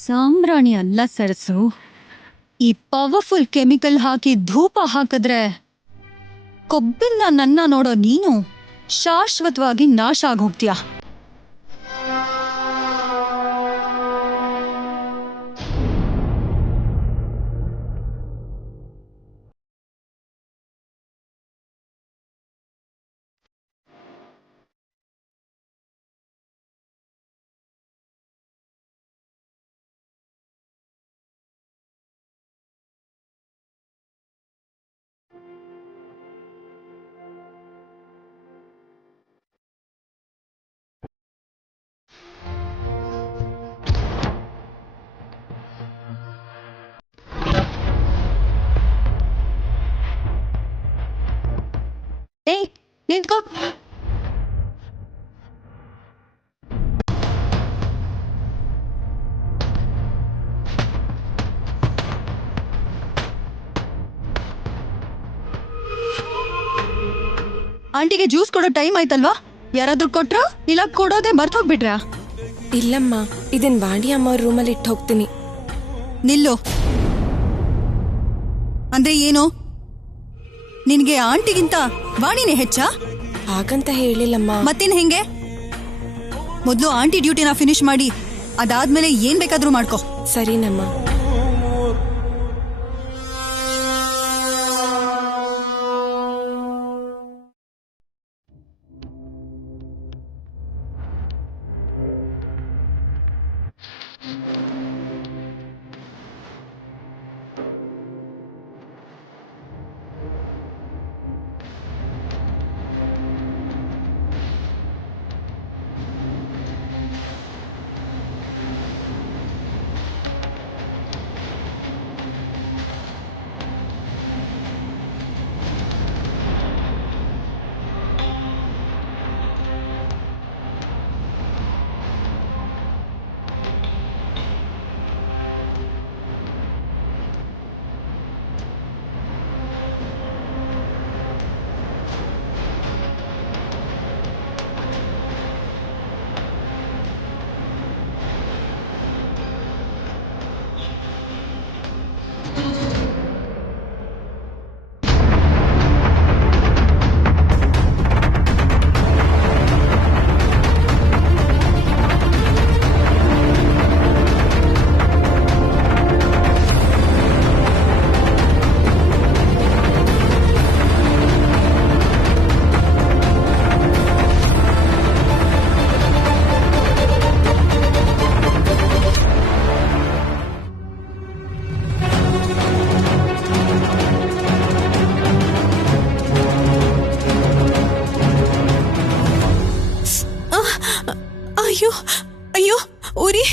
ಸಾಮ್ರಾಣಿ ಅಲ್ಲ ಸರಸು. ಈ ಪವರ್ಫುಲ್ ಕೆಮಿಕಲ್ ಹಾಕಿ ಧೂಪ ಹಾಕಿದ್ರೆ ಕೊಬ್ಬಿಲ್ಲ ನನ್ನ ನೋಡೋ ನೀನು ಶಾಶ್ವತವಾಗಿ ನಾಶ ಆಗೋಗ್ತೀಯ. ಏಯ್ ನಿಂತ್ಕೋ. ಆಂಟಿಗೆ ಜ್ಯೂಸ್ ಕೊಡೋ ಟೈಮ್ ಆಯ್ತಲ್ವಾ? ಯಾರಾದ್ರೂ ಕೊಟ್ರ ಇಲ್ಲ ಕೊಡೋದೇ ಮರ್ತೋಗ್ಬಿಟ್ರಾ? ಇಲ್ಲಮ್ಮ, ಇದನ್ ವಾಣಿ ಅಮ್ಮ ಅವ್ರ ರೂಮಲ್ಲಿ ಇಟ್ಟು ಹೋಗ್ತೀನಿ. ನಿಲ್ಲು. ಅಂದ್ರೆ ಏನು? ನಿನ್ಗೆ ಆಂಟಿಗಿಂತ ವಾಣಿನೇ ಹೆಚ್ಚಾ? ಹಾಗಂತ ಹೇಳಿಲ್ಲಮ್ಮ. ಮತ್ತೇನ್ ಹೆಂಗೆ? ಮೊದ್ಲು ಆಂಟಿ ಡ್ಯೂಟಿನ ಫಿನಿಶ್ ಮಾಡಿ ಅದಾದ್ಮೇಲೆ ಏನ್ ಬೇಕಾದ್ರೂ ಮಾಡ್ಕೋ. ಸರಿನಮ್ಮ. ಅಯ್ಯೋ ಅಯ್ಯೋ ಉರಿ.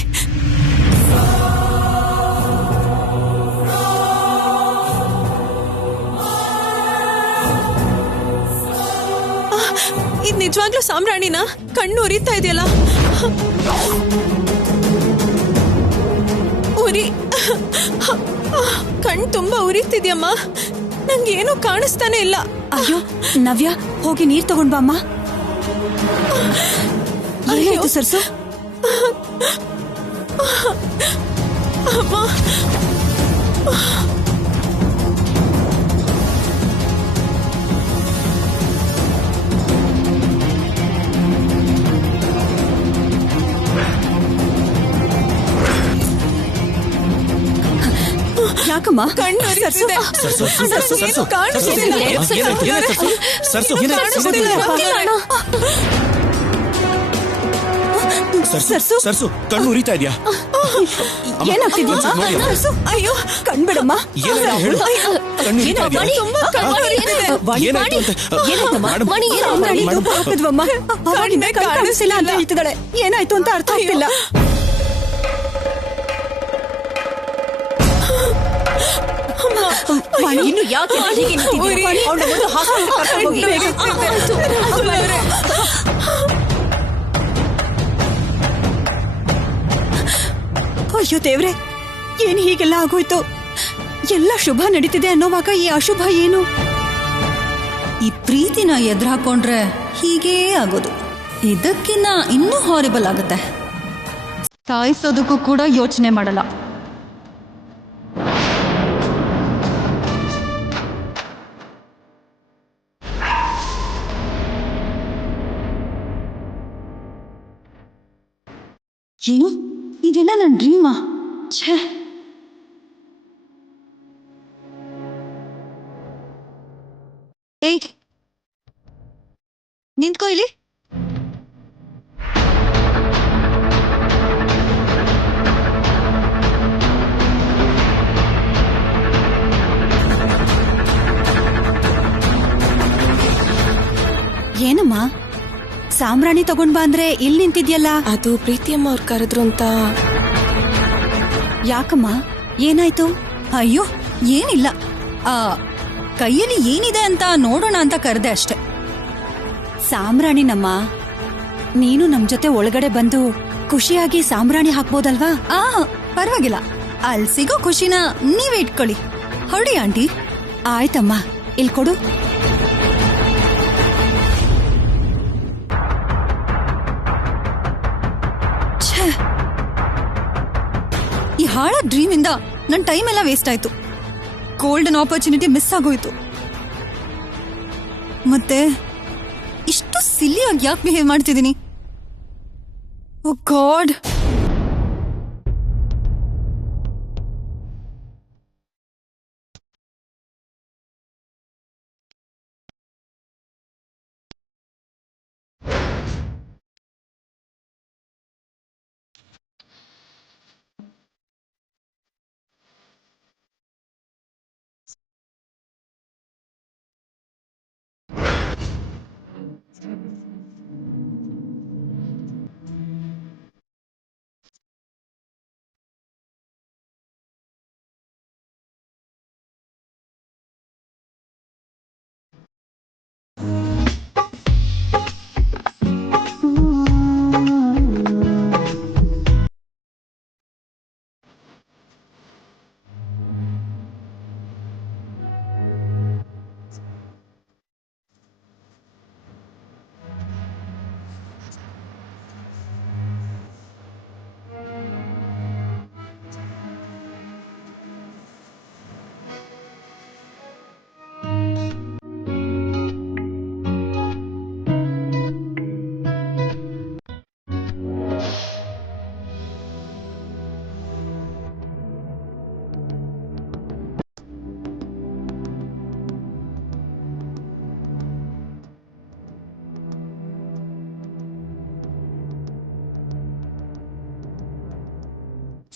ಇದ್ ನಿಜವಾಗ್ಲೂ ಸಾಮ್ರಾಣಿನ? ಕಣ್ಣು ಉರಿತಾ ಇದೆಯಲ್ಲ. ಉರಿ, ಕಣ್ಣು ತುಂಬಾ ಉರಿತಿದ್ಯಮ್ಮ. ನಂಗೇನು ಕಾಣಿಸ್ತಾನೆ ಇಲ್ಲ. ಅಯ್ಯೋ ನವ್ಯ, ಹೋಗಿ ನೀರ್ ತಗೊಂಡ್ ಬಾ ಅಮ್ಮ. ಏನಾಯ್ತು ಸರ್ಸು? ಅಮ್ಮ, ಯಾಕಮ್ಮ ಕಣ್ಣು ಉರಿತಿದೆ. ಸರ್ಸು ಕಣ್ಣು ಉರಿತಾ ಇದೆಯಾ? ಏನಾಗ್ತಿದ್ಯಮ್ಮ? ಸರ್ಸು, ಅಯ್ಯೋ ಕಣ್ಬಿಡಮ್ಮ. ಕಣ್ಣು ಉರಿತಾ ಇದೆಯಾ? ಕಾಣಿಸಿಲ್ಲ ಅಂತ ಹೇಳ್ತಿದ್ದಾಳೆ. ಏನಾಯ್ತು ಅಂತ ಅರ್ಥ ಆಗ್ತಿಲ್ಲ. ಇನ್ನು ಯಾಕೆ ಹೀಗೆ ನಿಂತಿದ್ದೀರಾ? ಅವ್ಳನ್ನ ಮೊದಲು ಹಾಸ್ಪಿಟಲ್ಗೆ ಕರ್ಕೊಂಡು ಹೋಗಿ. ಅಯ್ಯೋ ದೇವ್ರೆ, ಏನ್ ಹೀಗೆಲ್ಲ ಆಗೋಯ್ತು? ಎಲ್ಲ ಶುಭ ನಡೀತಿದೆ ಅನ್ನೋವಾಗ ಈ ಅಶುಭ ಏನು? ಈ ಪ್ರೀತಿನ ಎದುರು ಹಾಕೊಂಡ್ರೆ ಹೀಗೇ ಆಗೋದು. ಇದಕ್ಕಿನ್ನ ಇನ್ನೂ ಹಾರಿಬಲ್ ಆಗುತ್ತೆ. ಸಾಯಿಸೋದಕ್ಕೂ ಕೂಡ ಯೋಚನೆ ಮಾಡಲ್ಲ. ಏನು ಇದೆಲ್ಲ ನನ್ನ ಡ್ರೀಮಾ? ಛೇ, ಏಯ್ ನಿಂತ್ಕೋ ಇಲ್ಲಿ. ಏನಮ್ಮ ಸಾಂಬ್ರಾಣಿ ತಗೊಂಡ್ ಬಾ ಅಂದ್ರೆ ಇಲ್ಲಿ ನಿಂತಿದ್ಯಲ್ಲ? ಅದು ಪ್ರೀತಿಯಮ್ಮ ಅವ್ರು ಕರೆದ್ರು ಅಂತ. ಯಾಕಮ್ಮ ಏನಾಯ್ತು? ಅಯ್ಯೋ ಏನಿಲ್ಲ, ಕೈಯಲ್ಲಿ ಏನಿದೆ ಅಂತ ನೋಡೋಣ ಅಂತ ಕರೆದೆ ಅಷ್ಟೆ. ಸಾಂಬ್ರಾಣಿನಮ್ಮ, ನೀನು ನಮ್ ಜೊತೆ ಒಳಗಡೆ ಬಂದು ಖುಷಿಯಾಗಿ ಸಾಂಬ್ರಾಣಿ ಹಾಕ್ಬೋದಲ್ವಾ? ಪರವಾಗಿಲ್ಲ, ಅಲ್ಲಿ ಸಿಗೋ ಖುಷಿನ ನೀವೇ ಇಟ್ಕೊಳ್ಳಿ. ಹೊರಡಿ ಆಂಟಿ. ಆಯ್ತಮ್ಮ, ಇಲ್ಲಿ ಕೊಡು. ಈ ಹಾಳ ಡ್ರೀಮ್ ಇಂದ ನನ್ನ ಟೈಮ್ ಎಲ್ಲ ವೇಸ್ಟ್ ಆಯ್ತು. ಗೋಲ್ಡನ್ ಆಪರ್ಚುನಿಟಿ ಮಿಸ್ ಆಗೋಯ್ತು. ಮತ್ತೆ ಇಷ್ಟು ಸಿಲ್ಲಿಯಾಗಿ ಯಾಕೆ ಬಿಹೇವ್ ಮಾಡ್ತಿದ್ದೀನಿ? ಓ ಗಾಡ್.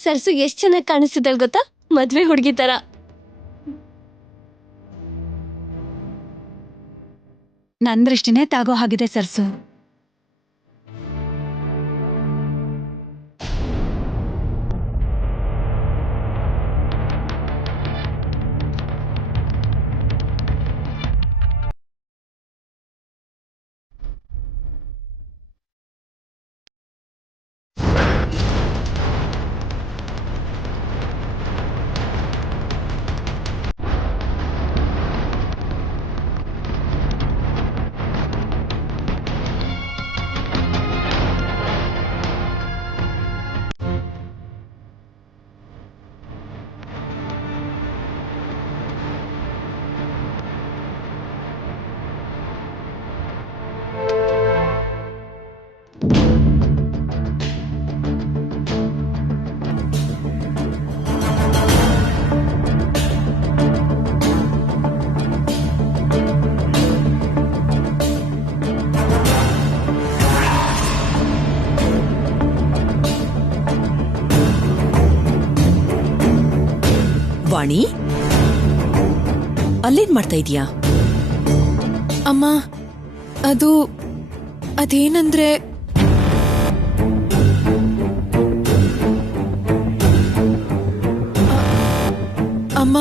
ಸರ್ಸು ಎಷ್ಟ್ ಚೆನ್ನಾಗಿ ಕಾಣಿಸ್ತಿದ್ದಾಳೆ ಗೊತ್ತಾ? ಮದ್ವೆ ಹುಡುಗಿ ತರ. ನನ್ ದೃಷ್ಟಿನೇ ತಾಗೋ ಹಾಗಿದೆ ಸರ್ಸು. ವಾಣಿ, ಅಲ್ಲೇನ್ ಮಾಡ್ತಾ ಇದೀಯಾ? ಅಮ್ಮ, ಅದೇನಂದ್ರೆ ಅಮ್ಮ.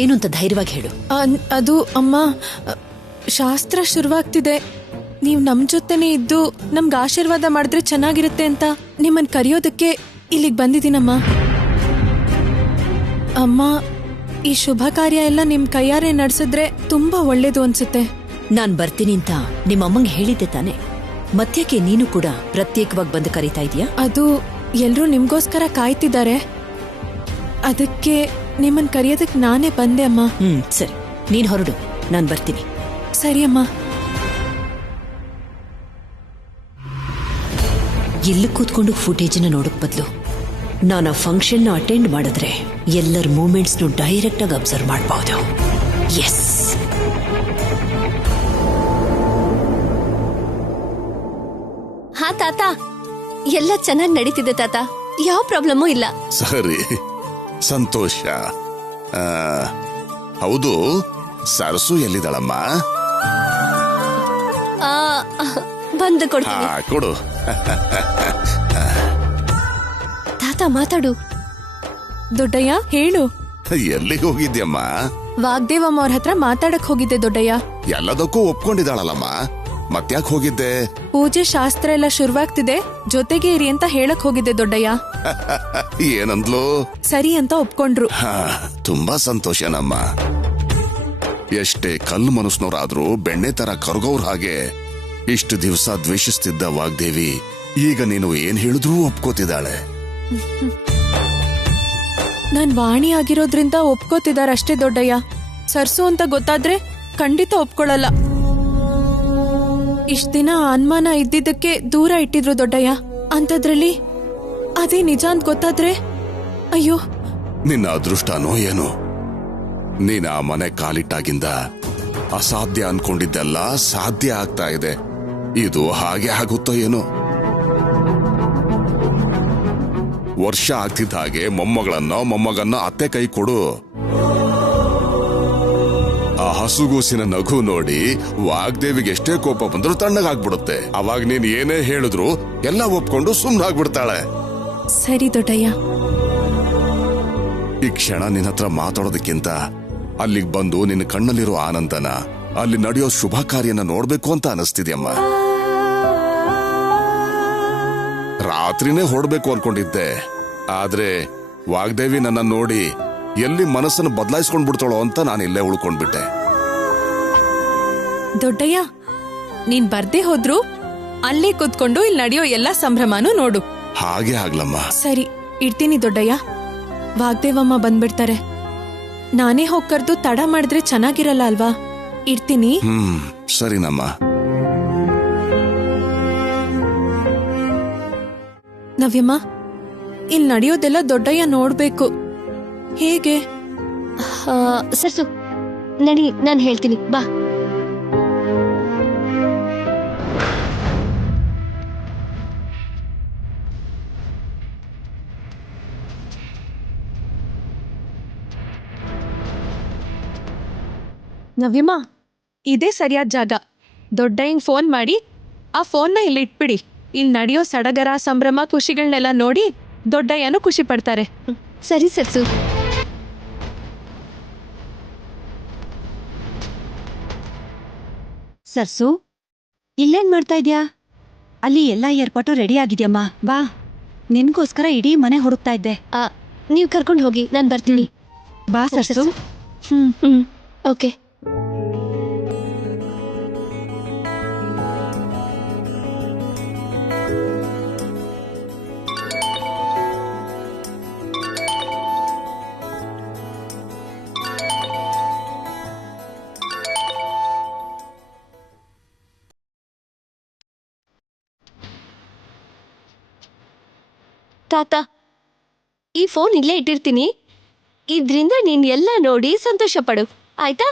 ಏನು ಅಂತ ಧೈರ್ಯವಾಗಿ ಹೇಳು. ಅದು ಅಮ್ಮ, ಶಾಸ್ತ್ರ ಶುರುವಾಗ್ತಿದೆ. ನೀವ್ ನಮ್ ಜೊತೆನೆ ಇದ್ದು ನಮ್ಗೆ ಆಶೀರ್ವಾದ ಮಾಡಿದ್ರೆ ಚೆನ್ನಾಗಿರುತ್ತೆ ಅಂತ ನಿಮ್ಮನ್ ಕರೆಯೋದಕ್ಕೆ ಇಲ್ಲಿಗೆ ಬಂದಿದ್ದೀನಮ್ಮ. ಅಮ್ಮ, ಈ ಶುಭ ಕಾರ್ಯ ಎಲ್ಲ ನಿಮ್ ಕೈಯಾರೆ ನಡೆಸಿದ್ರೆ ತುಂಬಾ ಒಳ್ಳೇದು ಅನ್ಸುತ್ತೆ. ನಾನ್ ಬರ್ತೀನಿ ಅಂತ ನಿಮ್ಮಮ್ಮಂಗೆ ಹೇಳಿದ್ದೆ ತಾನೆ, ಮತ್ತ್ಯಾಕೆ ನೀನು ಕೂಡ ಪ್ರತ್ಯೇಕವಾಗಿ ಬಂದು ಕರೀತಾ ಇದೀಯಾ? ಅದು ಎಲ್ರೂ ನಿಮ್ಗೋಸ್ಕರ ಕಾಯ್ತಿದ್ದಾರೆ, ಅದಕ್ಕೆ ನಿಮ್ಮನ್ ಕರೆಯೋದಕ್ಕೆ ನಾನೇ ಬಂದೆ ಅಮ್ಮ. ಸರಿ, ನೀನ್ ಹೊರಡು, ನಾನ್ ಬರ್ತೀನಿ. ಸರಿ ಅಮ್ಮ. ಇಲ್ಲಿ ಕೂತ್ಕೊಂಡು ಫುಟೇಜ್ನ ನೋಡಕ್ ಬದಲು ನಾನು ಆ ಫಂಕ್ಷನ್ ಅಟೆಂಡ್ ಮಾಡಿದ್ರೆ ಎಲ್ಲರ ಮೂಮೆಂಟ್ಸ್ನು ಡೈರೆಕ್ಟ್ ಆಗಿ ಅಬ್ಸರ್ವ್ ಮಾಡಬಹುದು. ಎಸ್. ಹಾ ತಾತ, ಎಲ್ಲ ಚೆನ್ನಾಗಿ ನಡೀತಿದೆ ತಾತ, ಯಾವ ಪ್ರಾಬ್ಲಮ್ಮೂ ಇಲ್ಲ. ಸರಿ, ಸಂತೋಷ. ಹೌದು, ಸರಸು ಎಲ್ಲಿದ್ದಾಳಮ್ಮ? ಬಂದು ಕೊಡ್ತೀನಿ. ಕೊಡು. ತಾತ ಮಾತಾಡು. ದೊಡ್ಡಯ್ಯ ಹೇಳು. ಎಲ್ಲಿಗೆ ಹೋಗಿದ್ಯಮ್ಮ? ವಾಗ್ದೇವಮ್ಮ ಅವ್ರ ಹತ್ರ ಮಾತಾಡಕ್ ಹೋಗಿದ್ದೆ ದೊಡ್ಡಯ್ಯ. ಎಲ್ಲದಕ್ಕೂ ಒಪ್ಕೊಂಡಿದ್ದಾಳಲ್ಲಮ್ಮ, ಮತ್ತ್ಯಾಕ್ ಹೋಗಿದ್ದೆ? ಪೂಜೆ ಶಾಸ್ತ್ರ ಎಲ್ಲ ಶುರುವಾಗ್ತಿದೆ, ಜೊತೆಗೆ ಇರಿ ಅಂತ ಹೇಳಕ್ ಹೋಗಿದ್ದೆ ದೊಡ್ಡಯ್ಯ. ಏನಂದ್ಲು? ಸರಿ ಅಂತ ಒಪ್ಕೊಂಡ್ರು. ತುಂಬಾ ಸಂತೋಷನಮ್ಮ. ಎಷ್ಟೇ ಕಲ್ಲು ಮನಸ್ನವರಾದ್ರೂ ಬೆಣ್ಣೆ ತರ ಕರ್ಗೋರ್ ಹಾಗೆ ಇಷ್ಟು ದಿವಸ ದ್ವೇಷಿಸ್ತಿದ್ದ ವಾಗ್ದೇವಿ ಈಗ ನೀನು ಏನ್ ಹೇಳಿದ್ರೂ ಒಪ್ಕೋತಿದ್ದಾಳೆ. ನಾನ್ ವಾಣಿ ಆಗಿರೋದ್ರಿಂದ ಒಪ್ಕೋತಿದಾರಷ್ಟೇ ದೊಡ್ಡಯ್ಯ. ಸರ್ಸು ಅಂತ ಗೊತ್ತಾದ್ರೆ ಖಂಡಿತ ಒಪ್ಕೊಳ್ಳಲ್ಲ. ಇಷ್ಟ ದಿನ ಅನುಮಾನ ಇದ್ದಿದ್ದಕ್ಕೆ ದೂರ ಇಟ್ಟಿದ್ರು ದೊಡ್ಡಯ್ಯ. ಅಂಥದ್ರಲ್ಲಿ ಅದೇ ನಿಜ ಅಂತ ಗೊತ್ತಾದ್ರೆ ಅಯ್ಯೋ. ನಿನ್ನ ಅದೃಷ್ಟನೋ ಏನೋ, ನೀನ್ ಆ ಮನೆ ಕಾಲಿಟ್ಟಾಗಿಂದ ಅಸಾಧ್ಯ ಅನ್ಕೊಂಡಿದ್ದೆಲ್ಲ ಸಾಧ್ಯ ಆಗ್ತಾ ಇದೆ. ಇದು ಹಾಗೆ ಆಗುತ್ತೋ ಏನೋ. ವರ್ಷ ಆಗ್ತಿದ್ದ ಹಾಗೆ ಮೊಮ್ಮಗನ್ನ ಅತ್ತೆ ಕೈ ಕೊಡು. ಆ ಹಸುಗೂಸಿನ ನಗು ನೋಡಿ ವಾಗ್ದೇವಿಗೆ ಎಷ್ಟೇ ಕೋಪ ಬಂದ್ರೂ ತಣ್ಣಗಾಗ್ಬಿಡುತ್ತೆ. ಅವಾಗ ನೀನ್ ಏನೇ ಹೇಳಿದ್ರು ಎಲ್ಲ ಒಪ್ಕೊಂಡು ಸುಮ್ನಾಗ್ಬಿಡ್ತಾಳೆ. ಸರಿ ದೊಡ್ಡಯ್ಯ. ಈ ಕ್ಷಣ ನಿನ್ನ ಹತ್ರ ಮಾತಾಡೋದಕ್ಕಿಂತ ಅಲ್ಲಿಗೆ ಬಂದು ನಿನ್ನ ಕಣ್ಣಲ್ಲಿರೋ ಆನಂದನ, ಅಲ್ಲಿ ನಡೆಯೋ ಶುಭ ಕಾರ್ಯನ ನೋಡ್ಬೇಕು ಅಂತ ಅನಿಸ್ತಿದ್ಯಮ್ಮ. ರಾತ್ರಿನೇ ಹೊರಡ್ಬೇಕು ಅನ್ಕೊಂಡಿದ್ದೆ, ಆದ್ರೆ ವಾಗ್ದೇವಿ ನನ್ನ ನೋಡಿ ಎಲ್ಲಿ ಮನಸ್ಸನ್ನು ಬದಲಾಯಿಸ್ಕೊಂಡ್ ಬಿಡ್ತಾಳೋ ಅಂತ ನಾನು ಇಲ್ಲೇ ಉಳ್ಕೊಂಡ್ಬಿಟ್ಟೆ. ದೊಡ್ಡಯ್ಯ, ನೀನ್ ಬರ್ದೇ ಹೋದ್ರು ಅಲ್ಲೇ ಕೂತ್ಕೊಂಡು ಇಲ್ಲಿ ನಡೆಯೋ ಎಲ್ಲಾ ಸಂಭ್ರಮನೂ ನೋಡು. ಹಾಗೆ ಆಗ್ಲಮ್ಮ. ಸರಿ, ಇಡ್ತೀನಿ ದೊಡ್ಡಯ್ಯ. ವಾಗ್ದೇವಮ್ಮ ಬಂದ್ಬಿಡ್ತಾರೆ. ನಾನೇ ಹೋಗ್ ಕರ್ದು ತಡ ಮಾಡಿದ್ರೆ ಚೆನ್ನಾಗಿರಲ್ಲ ಅಲ್ವಾ? ಇಡ್ತೀನಿ. ಸರಿನಮ್ಮ. ನವ್ಯಮ್ಮ, ಇಲ್ಲಿ ನಡೆಯೋದೆಲ್ಲ ದೊಡ್ಡಯ್ಯ ನೋಡ್ಬೇಕು. ಹೇಗೆ? ಸರ್ಸು ನಡಿ, ನಾನು ಹೇಳ್ತೀನಿ, ಬಾ. ನವ್ಯಮ್ಮ, ಇದೇ ಸರಿಯಾದ ಜಾಗ. ದೊಡ್ಡಯ್ಯಂಗ್ ಫೋನ್ ಮಾಡಿ ಆ ಫೋನ್ನ ಇಲ್ಲಿ ಇಟ್ಬಿಡಿ. ಇಲ್ಲಿ ನಡೆಯೋ ಸಡಗರ, ಸಂಭ್ರಮ, ಖುಷಿಗಳನ್ನೆಲ್ಲ ನೋಡಿ ದೊಡ್ಡಯ್ಯನೂ ಖುಷಿ ಪಡ್ತಾರೆ. ಸರಿ ಸರ್ಸು. ಸರ್ಸು, ಇಲ್ಲೇನ್ ಮಾಡ್ತಾ ಇದ್ಯಾ? ಅಲ್ಲಿ ಎಲ್ಲ ಏರ್ಪಾಟು ರೆಡಿ ಆಗಿದ್ಯಮ್ಮ, ಬಾ. ನಿನ್ಗೋಸ್ಕರ ಇಡೀ ಮನೆ ಹುಡುಕ್ತಾ ಇದ್ದೆ. ನೀವು ಕರ್ಕೊಂಡು ಹೋಗಿ, ನಾನು ಬರ್ತೀನಿ. ಬಾ ಸರ್ಸು. ಓಕೆ. ತಾತ, ಈ ಫೋನ್ ಇಲ್ಲೇ ಇಟ್ಟಿರ್ತೀನಿ. ಇದ್ರಿಂದ ನೀನ್ ಎಲ್ಲ ನೋಡಿ ಸಂತೋಷ ಪಡು, ಆಯ್ತಾ?